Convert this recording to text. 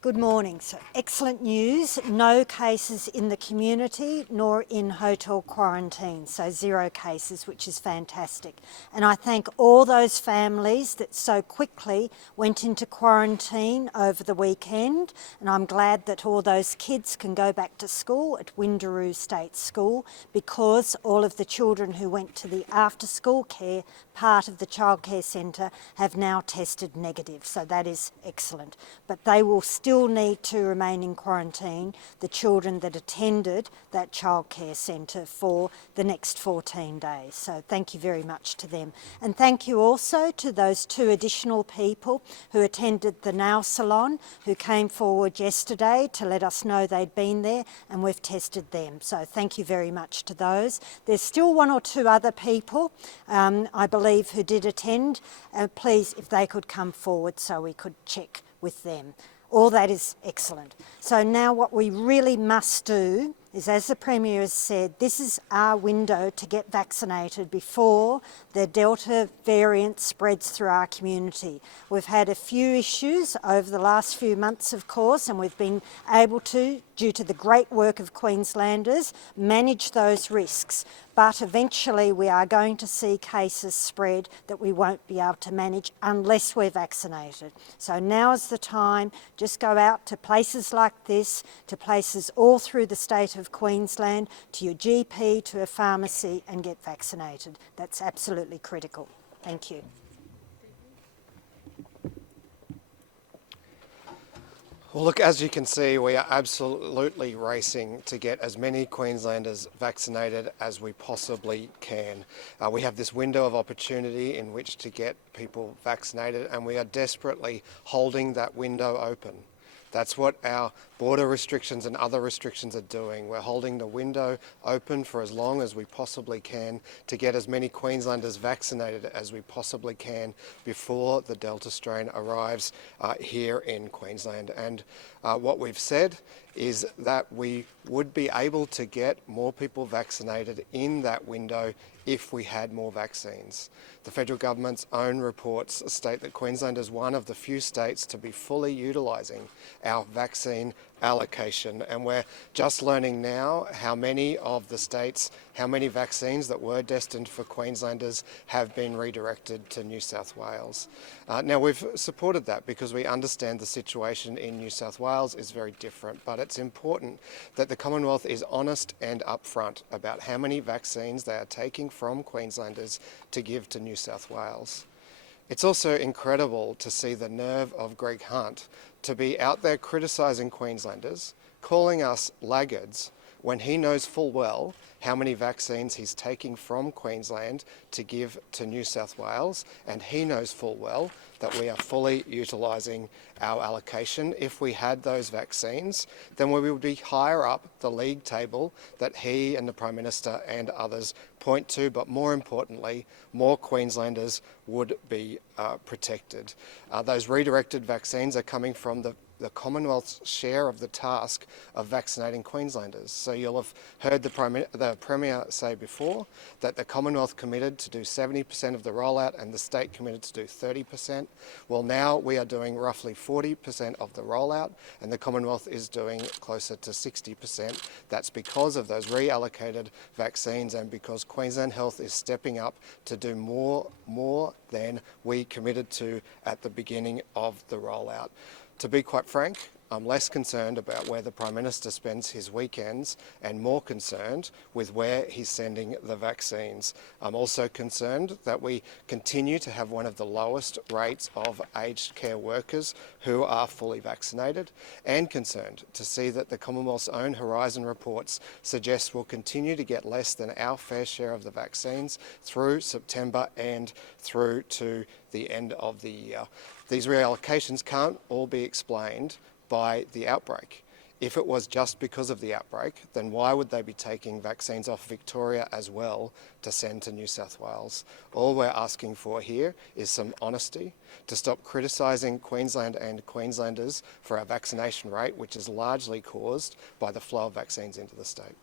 Good morning. So excellent news, no cases in the community nor in hotel quarantine, so 0 cases, which is fantastic. And I thank all those families that so quickly went into quarantine over the weekend, and I'm glad that all those kids can go back to school at Windaroo State School, because all of the children who went to the after school care part of the childcare centre have now tested negative, so that is excellent. But they will still need to remain in quarantine, the children that attended that childcare centre for the next 14 days. So thank you very much to them. And thank you also to those 2 additional people who attended the nail salon, who came forward yesterday to let us know they'd been there, and we've tested them. So thank you very much to those. There's still 1 or 2 other people, I believe, who did attend. Please, if they could come forward so we could check with them. All that is excellent. So now what we really must do is, as the Premier has said, this is our window to get vaccinated before the Delta variant spreads through our community. We've had a few issues over the last few months, of course, and we've been able to, due to the great work of Queenslanders, manage those risks. But eventually we are going to see cases spread that we won't be able to manage unless we're vaccinated. So now is the time. Just go out to places like this, to places all through the state of Queensland, to your GP, to a pharmacy, and get vaccinated. That's absolutely critical. Thank you. Well, look, as you can see, we are absolutely racing to get as many Queenslanders vaccinated as we possibly can. We have this window of opportunity in which to get people vaccinated, and we are desperately holding that window open. That's what our border restrictions and other restrictions are doing. We're holding the window open for as long as we possibly can to get as many Queenslanders vaccinated as we possibly can before the Delta strain arrives here in Queensland. And what we've said is that we would be able to get more people vaccinated in that window if we had more vaccines. The federal government's own reports state that Queensland is one of the few states to be fully utilising our vaccine allocation, and we're just learning now how many of the states, how many vaccines that were destined for Queenslanders have been redirected to New South Wales. Now, we've supported that because we understand the situation in New South Wales is very different, but it's important that the Commonwealth is honest and upfront about how many vaccines they are taking from Queenslanders to give to New South Wales. It's also incredible to see the nerve of Greg Hunt to be out there criticising Queenslanders, calling us laggards, when he knows full well how many vaccines he's taking from Queensland to give to New South Wales, and he knows full well that we are fully utilising our allocation. If we had those vaccines, then we would be higher up the league table that he and the Prime Minister and others point to, but more importantly, more Queenslanders would be protected. Those redirected vaccines are coming from the Commonwealth's share of the task of vaccinating Queenslanders. So you'll have heard the Premier say before that the Commonwealth committed to do 70% of the rollout and the state committed to do 30%. Well, now we are doing roughly 40% of the rollout, and the Commonwealth is doing closer to 60%. That's because of those reallocated vaccines and because Queensland Health is stepping up to do more than we committed to at the beginning of the rollout. To be quite frank, I'm less concerned about where the Prime Minister spends his weekends and more concerned with where he's sending the vaccines. I'm also concerned that we continue to have one of the lowest rates of aged care workers who are fully vaccinated, and concerned to see that the Commonwealth's own Horizon reports suggest we'll continue to get less than our fair share of the vaccines through September and through to the end of the year. These reallocations can't all be explained by the outbreak. If it was just because of the outbreak, then why would they be taking vaccines off Victoria as well to send to New South Wales? All we're asking for here is some honesty, to stop criticising Queensland and Queenslanders for our vaccination rate, which is largely caused by the flow of vaccines into the state.